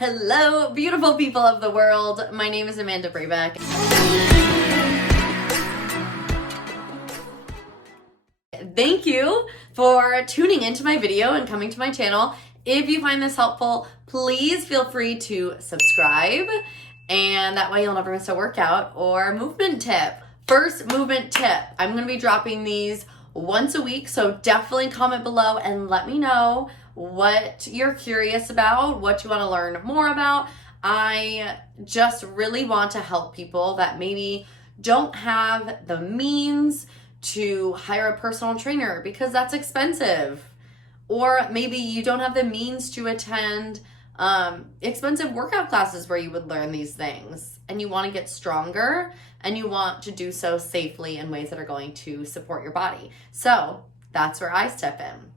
Hello, beautiful people of the world. My name is Amanda Brabeck. Thank you for tuning into my video and coming to my channel. If you find this helpful, please feel free to subscribe, and that way you'll never miss a workout or movement tip. First movement tip, I'm going to be dropping these once a week, so definitely comment below and let me know what you're curious about, what you want to learn more about. I just really want to help people that maybe don't have the means to hire a personal trainer because that's expensive. Or maybe you don't have the means to attend expensive workout classes where you would learn these things, and you want to get stronger and you want to do so safely in ways that are going to support your body. So that's where I step in.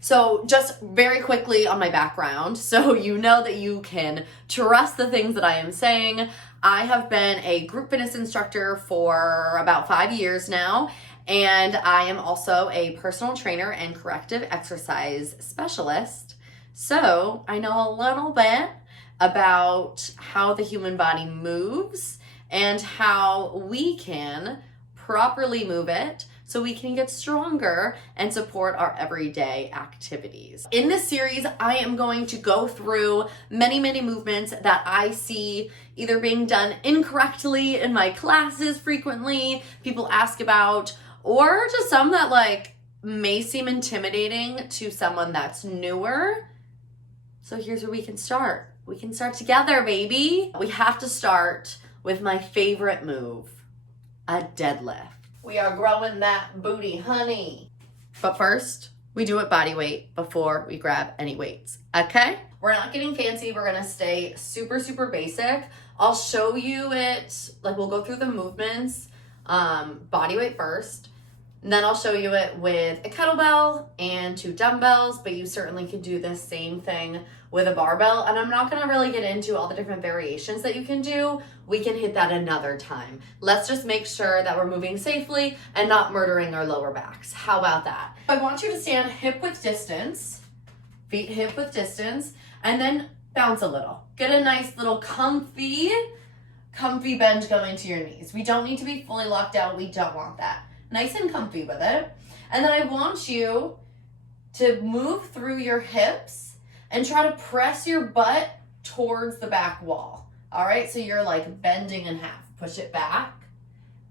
So just very quickly on my background, so you know that you can trust the things that I am saying. I have been a group fitness instructor for about 5 years now, and I am also a personal trainer and corrective exercise specialist. So I know a little bit about how the human body moves and how we can properly move it so we can get stronger and support our everyday activities. In this series, I am going to go through many movements that I see either being done incorrectly in my classes frequently, people ask about, or just some that may seem intimidating to someone that's newer. So here's where we can start. We can start together, baby. We have to start with my favorite move, a deadlift. We are growing that booty, honey. But first, we do it body weight before we grab any weights, okay? We're not getting fancy. We're gonna stay super basic. I'll show you it, we'll go through the movements, body weight first. And then I'll show you it with a kettlebell and 2 dumbbells, but you certainly could do the same thing with a barbell. And I'm not gonna really get into all the different variations that you can do. We can hit that another time. Let's just make sure that we're moving safely and not murdering our lower backs. How about that? I want you to stand hip width distance, feet hip width distance, and then bounce a little. Get a nice little comfy bend going to your knees. We don't need to be fully locked out. We don't want that. Nice and comfy with it. And then I want you to move through your hips and try to press your butt towards the back wall. All right, so you're bending in half. Push it back.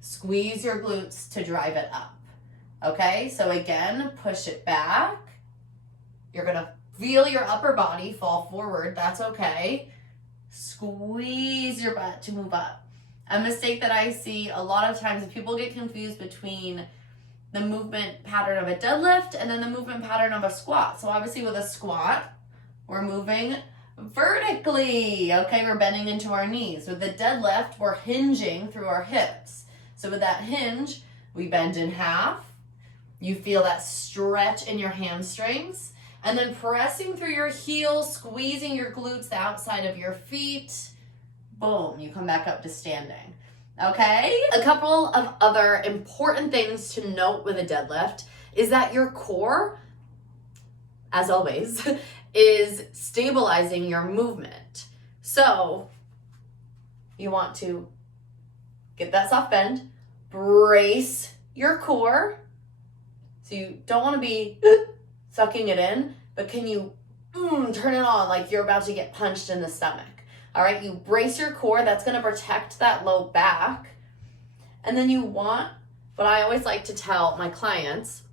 Squeeze your glutes to drive it up. Okay, so again, push it back. You're gonna feel your upper body fall forward. That's okay. Squeeze your butt to move up. A mistake that I see a lot of times is people get confused between the movement pattern of a deadlift and then the movement pattern of a squat. So obviously with a squat, we're moving vertically, okay? We're bending into our knees. With the deadlift, we're hinging through our hips. So with that hinge, we bend in half. You feel that stretch in your hamstrings. And then pressing through your heels, squeezing your glutes, the outside of your feet. Boom, you come back up to standing, okay? A couple of other important things to note with a deadlift is that your core, as always, is stabilizing your movement. So you want to get that soft bend, brace your core. So you don't want to be sucking it in, but can you turn it on like you're about to get punched in the stomach? All right, you brace your core. That's going to protect that low back. And then you want, what I always like to tell my clients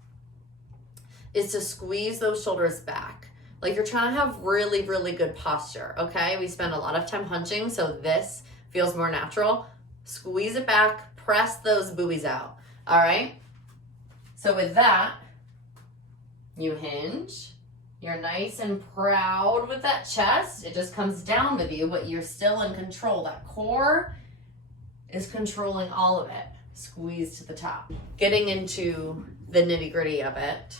is to squeeze those shoulders back. Like you're trying to have really good posture, okay? We spend a lot of time hunching, so this feels more natural. Squeeze it back, press those boobies out, all right? So with that, you hinge. You're nice and proud with that chest. It just comes down with you, but you're still in control. That core is controlling all of it. Squeeze to the top. Getting into the nitty-gritty of it,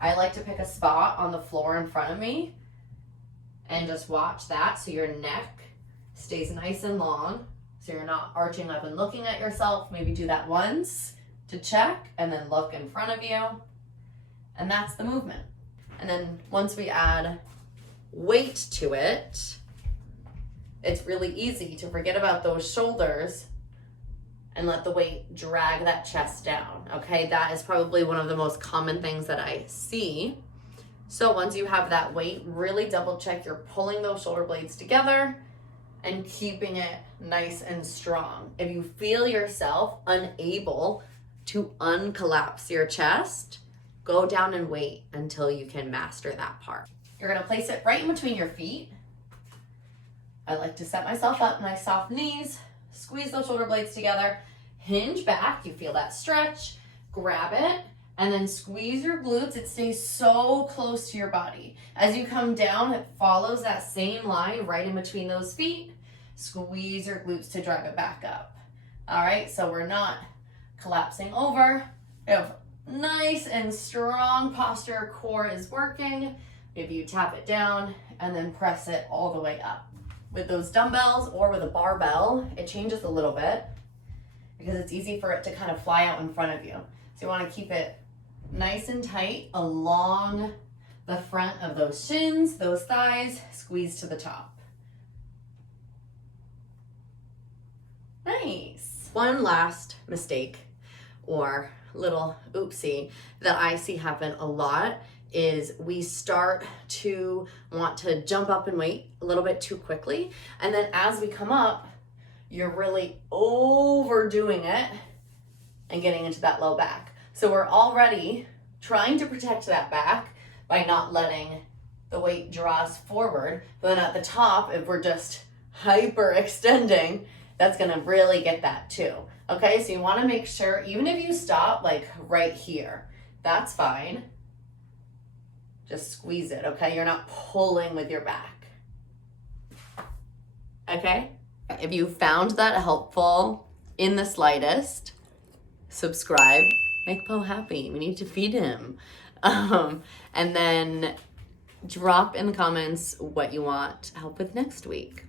I like to pick a spot on the floor in front of me and just watch that so your neck stays nice and long, so you're not arching up and looking at yourself. Maybe do that once to check and then look in front of you. And that's the movement. And then once we add weight to it, it's really easy to forget about those shoulders and let the weight drag that chest down, okay? That is probably one of the most common things that I see. So once you have that weight, really double check you're pulling those shoulder blades together and keeping it nice and strong. If you feel yourself unable to uncollapse your chest, go down and wait until you can master that part. You're gonna place it right in between your feet. I like to set myself up, nice soft knees, squeeze those shoulder blades together, hinge back, you feel that stretch, grab it, and then squeeze your glutes. It stays so close to your body. As you come down, it follows that same line right in between those feet. Squeeze your glutes to drive it back up. All right, so we're not collapsing over. We have nice and strong posture, core is working. Maybe you tap it down and then press it all the way up. With those dumbbells or with a barbell, it changes a little bit because it's easy for it to kind of fly out in front of you. So you want to keep it nice and tight along the front of those shins, those thighs, squeeze to the top. Nice. One last mistake or little oopsie that I see happen a lot is we start to want to jump up and weight a little bit too quickly. And then as we come up, you're really overdoing it and getting into that low back. So we're already trying to protect that back by not letting the weight draw us forward. But then at the top, if we're just hyper extending, that's gonna really get that too. Okay, so you wanna make sure, even if you stop like right here, that's fine. Just squeeze it, okay? You're not pulling with your back. Okay? If you found that helpful in the slightest, subscribe. Make Poe happy. We need to feed him. And then drop in the comments what you want help with next week.